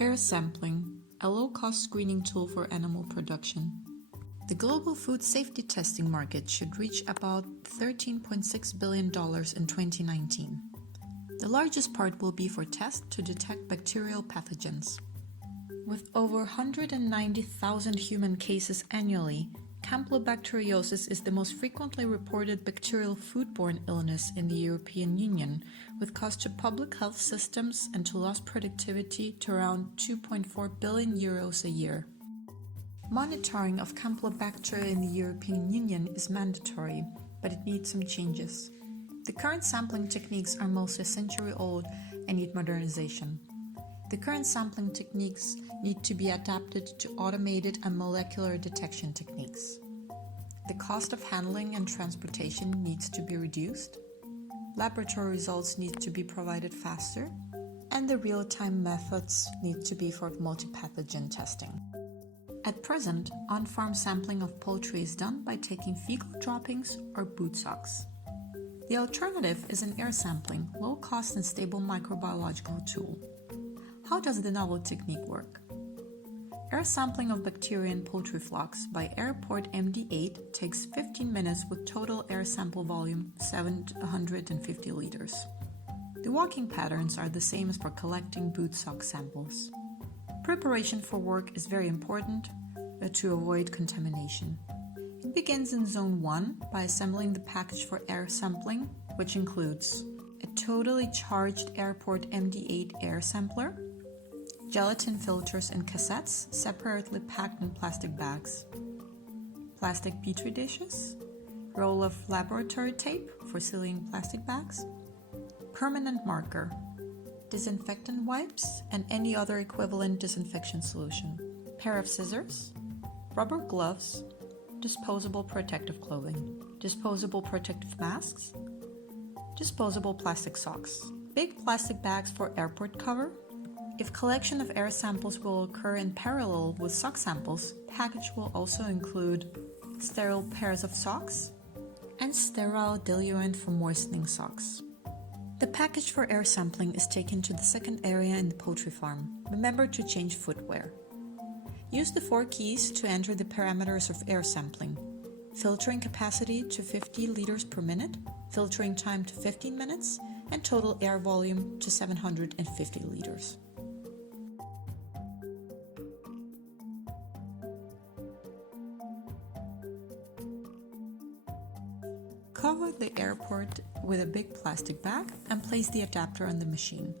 Air sampling, a low-cost screening tool for animal production. The global food safety testing market should reach about $13.6 billion in 2019. The largest part will be for tests to detect bacterial pathogens. With over 190,000 human cases annually, Campylobacteriosis is the most frequently reported bacterial food-borne illness in the European Union, with cost to public health systems and to lost productivity to around 2.4 billion euros a year. Monitoring of Campylobacter in the European Union is mandatory, but it needs some changes. The current sampling techniques are mostly a century old and need modernization. The current sampling techniques need to be adapted to automated and molecular detection techniques. The cost of handling and transportation needs to be reduced. Laboratory results need to be provided faster, and the real-time methods need to be for multi-pathogen testing. At present, on-farm sampling of poultry is done by taking fecal droppings or boot socks. The alternative is an air sampling, low-cost and stable microbiological tool. How does the novel technique work? Air sampling of bacteria in poultry flocks by airport MD8 takes 15 minutes with total air sample volume 750 liters. The walking patterns are the same as for collecting boot sock samples. Preparation for work is very important to avoid contamination. It begins in Zone 1 by assembling the package for air sampling, which includes a totally charged airport MD8 air sampler, gelatin filters and cassettes separately packed in plastic bags, plastic petri dishes, roll of laboratory tape for sealing plastic bags, permanent marker, disinfectant wipes and any other equivalent disinfection solution, pair of scissors, rubber gloves, disposable protective clothing, disposable protective masks, disposable plastic socks, big plastic bags for airport cover. If collection of air samples will occur in parallel with sock samples, package will also include sterile pairs of socks and sterile diluent for moistening socks. The package for air sampling is taken to the second area in the poultry farm. Remember to change footwear. Use the 4 keys to enter the parameters of air sampling. Filtering capacity to 50 liters per minute, filtering time to 15 minutes, and total air volume to 750 liters. Cover the airport with a big plastic bag and place the adapter on the machine.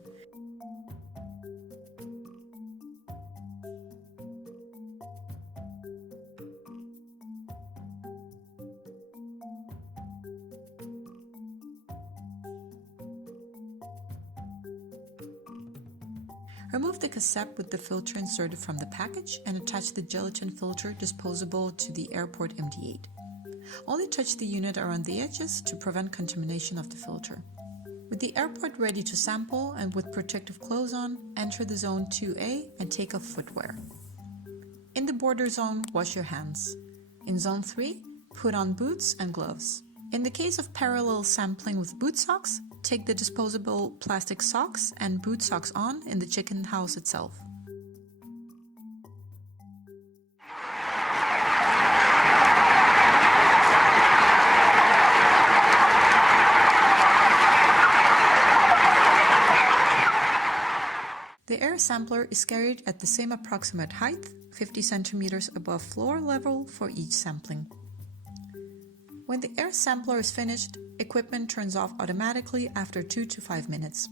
Remove the cassette with the filter inserted from the package and attach the gelatin filter disposable to the airport MD8. Only touch the unit around the edges to prevent contamination of the filter. With the airport ready to sample and with protective clothes on, enter the Zone 2A and take off footwear. In the border zone, wash your hands. In Zone 3, put on boots and gloves. In the case of parallel sampling with boot socks, take the disposable plastic socks and boot socks on in the chicken house itself. The air sampler is carried at the same approximate height, 50 centimeters above floor level for each sampling. When the air sampler is finished, equipment turns off automatically after 2 to 5 minutes.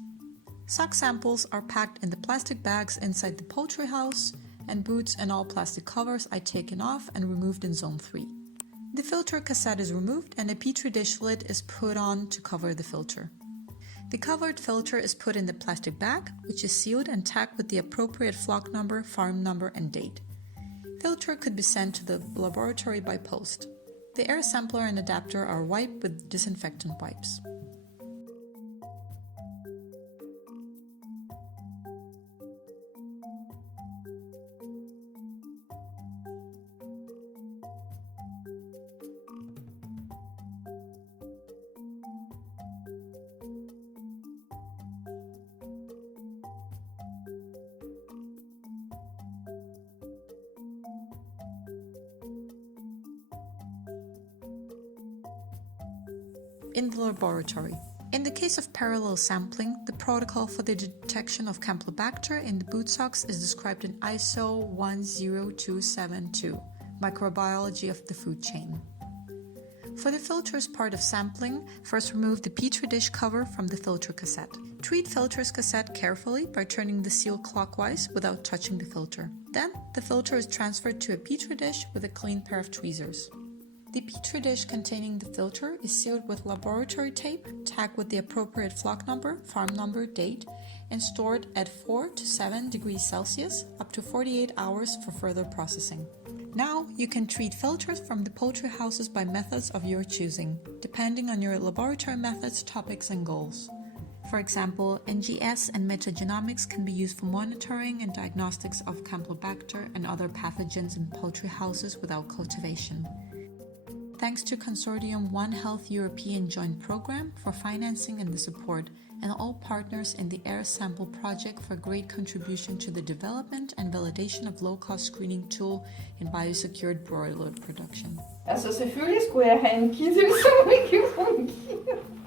Sock samples are packed in the plastic bags inside the poultry house, and boots and all plastic covers are taken off and removed in Zone 3. The filter cassette is removed and a petri dish lid is put on to cover the filter. The covered filter is put in the plastic bag, which is sealed and tagged with the appropriate flock number, farm number, and date. Filter could be sent to the laboratory by post. The air sampler and adapter are wiped with disinfectant wipes. in the laboratory. In the case of parallel sampling, the protocol for the detection of Campylobacter in the boot socks is described in ISO 10272, Microbiology of the Food Chain. For the filters part of sampling, first remove the Petri dish cover from the filter cassette. Treat filter's cassette carefully by turning the seal clockwise without touching the filter. Then, the filter is transferred to a Petri dish with a clean pair of tweezers. The Petri dish containing the filter is sealed with laboratory tape, tagged with the appropriate flock number, farm number, date, and stored at 4 to 7 degrees Celsius up to 48 hours for further processing. Now, you can treat filters from the poultry houses by methods of your choosing, depending on your laboratory methods, topics, and goals. For example, NGS and metagenomics can be used for monitoring and diagnostics of Campylobacter and other pathogens in poultry houses without cultivation. Thanks to Consortium One Health European Joint Program for financing and the support, and all partners in the Air Sample Project for great contribution to the development and validation of low-cost screening tool in biosecured broiler production. Altså selvfølgelig skulle jeg have en kittel, som ikke fungerer.